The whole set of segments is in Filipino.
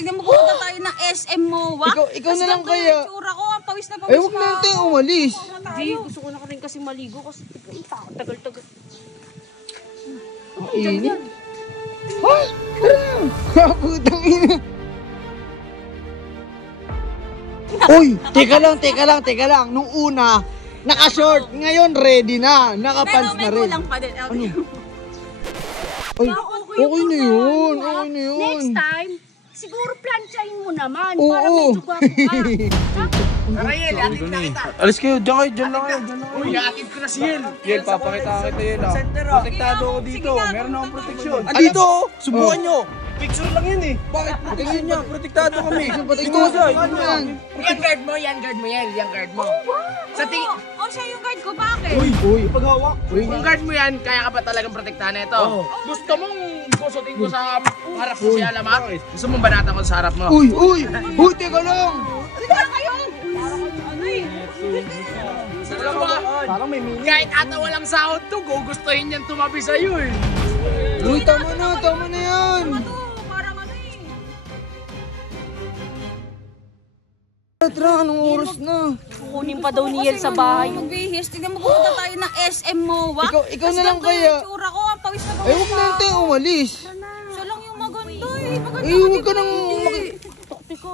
tingnan mo pupunta tayo ng SM MOA. Ikaw na lang kaya. Tsura ko, ang pawis na pawis. Ay, huwag na natin umalis. Di, gusto ko na rin kasi maligo kasi tagal-tagal. Init. Ay, tara. Putang ina. Uy, teka lang. Nung una, naka-short. Ngayon, ready na. Naka-pants na Pero may rin. kulang pa din. Ano? Ay, okay na yun. Okay na yun. Next time, siguro planchain mo naman Oo. para medyo gwapo ka. Rayel, atid na kita. Alis kayo, dyan lang kayo. Uy, atid ko na si Yel. Yel, papakita kita Yel ah. Protektado ako dito. Meron akong proteksyon. Andito, subukan nyo. Picture lang yun eh. Bakit? Proteksyon niya. Protektado kami. Ito siya, ito yan. Yan guard mo, Yel. Yan guard mo. Sa ting... Oh, siya yung guard ko, bakit? Uy, Paghawak. uy. Kung guard mo yan, kaya ka pa talagang protektahan na ito. Gusto mong kusutin ko sa harap mo si Alamat? Gusto mong banatan ko sa harap mo? Uy, teka lang. Wala kayo! Ano eh? Parang may mini. Kahit ata walang sahod to, gugustuhin niyan tumabi sa'yo eh. Uy, tama na yan. Ito, parang ano eh. Tara, anong oras na? Kukunin pa daw ni Yel sa bahay. Magbihis, tingnan mo pupunta tayo ng SM MOA. Ikaw na lang kaya. Tsura ko, ang pawis na Ay, pawis. huwag na natin umalis. Siya lang yung maganda eh. Maganda Ay, huwag ka nang... Takti ka.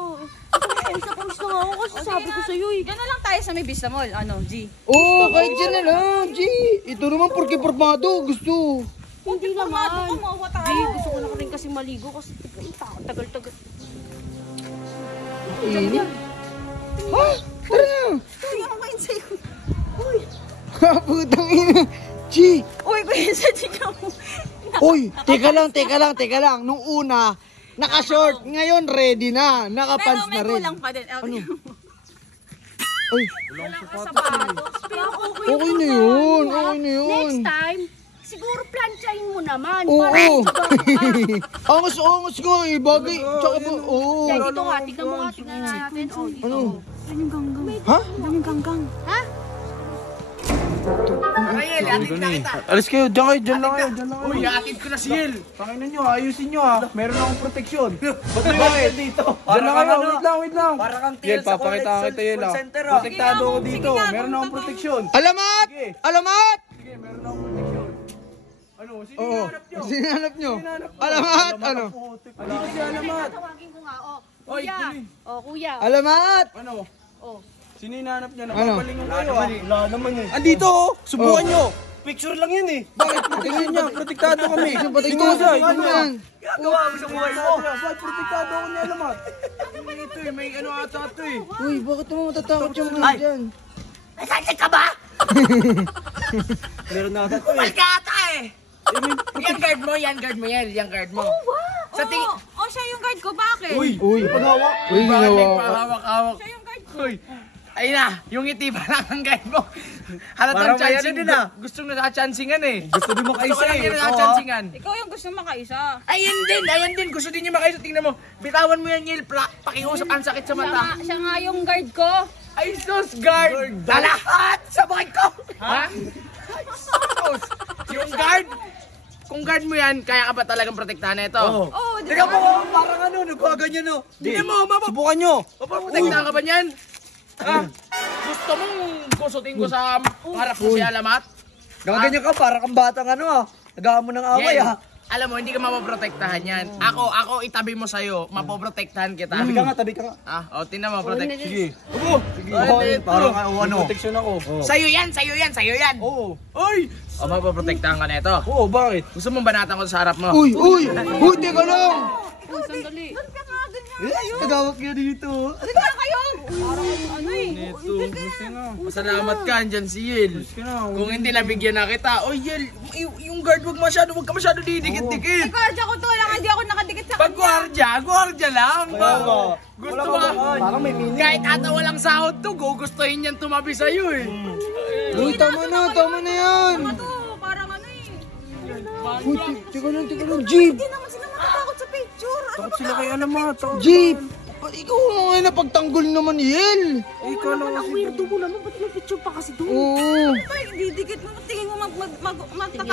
Pawis na nga ako kasi sabi ko sa'yo eh. Diyan na lang tayo sa may Vista Mall. Ano, G? Oo, kahit dyan na lang, G. Ito naman porque formado, gusto. Hindi naman. Kumawa tayo. Di, gusto ko na rin kasi maligo kasi tagal-tagal. Init. Ha? Tara na. Ay, ako kain sa'yo. Ha, putang ina. G. Uy, kuya, sa tika mo. Uy, teka lang. Nung una, naka-short. Ngayon, ready na. Pero Naka-pants may na rin. kulang pa din. Ano? Ay, Kulang ka sapatos. Pero okay na yun. Okay na yun. Next time, siguro planchain mo naman Oo. para medyo gwapo ka. Angas ko eh. Bagay. Tsaka po. Oo. Yan, ito nga, tignan mo nga, tignan natin. Oh, dito. Ano? Yan yung ganggang. Ha? Yan yung ganggang. Ha? Rayel, atid na kita. Alis kayo, dyan lang kayo. Uy, atid ko na si Yel. Pakinan nyo, ayusin nyo ha. Meron akong proteksyon. Bakit? Dito. Dyan lang kayo, wait lang. Para kang Yel, papakita kita Yel ah. Protektado ako dito. Meron akong proteksyon. Alamat! Alamat! Sige, meron akong proteksyon. Ano? Sino Oo. hinanap nyo? Sinanap nyo. Alamat! Ano? Andito si Alamat. Tawagin ko nga, oh. Oy, Kuya. tuloy. Oh, kuya. Alamat! Ano? Oh. Sino hinanap niya? Ano? Napapalingon kayo ah. Wala naman eh. Andito oh. Subukan Oh. nyo. Picture lang yun eh. Bakit? Proteksyon niya. Protektado kami. Ito siya. Ito yan. Gagawa mo sa buhay mo. Bakit protektado ako ni Alamat? Ito eh, may ano ata ito eh. Uy, bakit naman matatakot yung mga dyan? Nagkakit ka ba? Meron na ata ito Kumal ka ata eh. Yan guard mo, yan guard mo. Sa ting... Oh, siya yung guard ko, bakit? Uy, Paghawak. uy, Bakit ginawa. nagpahawak-hawak? Siya yung guard ko. Uy, ayun na, yung ngiti pa lang ang guide mo. Halatang Parang may chancing ano din ah. Gustong nakachancingan eh. Gusto din Gusto makaisa ko lang eh. yun nakachancingan. Ikaw yung gusto makaisa. Ayan din. Gusto din niya makaisa. Tingnan mo, bitawan mo yan, Yel. Pakiusap, ang sakit sa mata. Siya nga yung guard ko. Ay, sus, guard! Lahat sa buhay ko! Ha? Ay, sus! Yung guard, kung guard mo yan, kaya ka ba talagang protektahan na ito? Oh, di Tingnan mo, parang ano, nagwaganyan no. Tingnan mo, Subukan nyo. mapaprotektahan ka ba niyan? Ha? Gusto mong kusutin ko sa harap mo si Alamat? Gaganyan ka, parang kang batang ano ah. Nagawa mo ng away Yel, ah. alam mo, hindi ka mapoprotektahan yan. Ako itabi mo sa'yo, mapoprotektahan kita. Tabi ka nga. Ah, o, tingnan mo, protect. Sige. Ay, Parang ano. Proteksyon ako. Sa'yo yan! Oo. Uy! O, mapoprotektahan ka na ito. Oo, bakit? Gusto mong banatan ko sa harap mo? Uy, teka lang. Uy, sandali. Doon ka nga, ganyan. Nagawak niya dito. Ano ka kayo? Parang ano eh. Neto, gusto na. Salamat ka, andyan si Yel. Kung hindi nabigyan na kita, oh Yel, yung guard wag ka masyado didikit-dikit. Guardia ko to lang, hindi ako nakadikit sa Pag gwardiya lang. Gusto mo, Parang may mini. kahit ata walang sahod to, gugustuhin niyan tumabi sa'yo eh. Uy, tama na yan. to. Parang ano eh. Uy, teka lang, Jeep. Hindi naman sila matatakot sa picture. Ano Takot sila kay Alamat. Jeep. Ikaw nga napagtanggol naman, Yel. Ikaw Naman, na ang weirdo mo naman. Ba't may picture pa kasi doon? Oo. Ay, didikit mo. Tingin mo magtatakot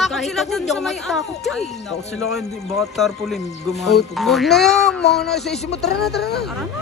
kahit sila ako, dun hindi sa ako may matatakot ano. dyan. Ay, Ako naku. sila kayo, baka tarpaulin, Oh, gumano pa. wag na yan, mga nasa isip mo. Tara na, tara na. Tara na.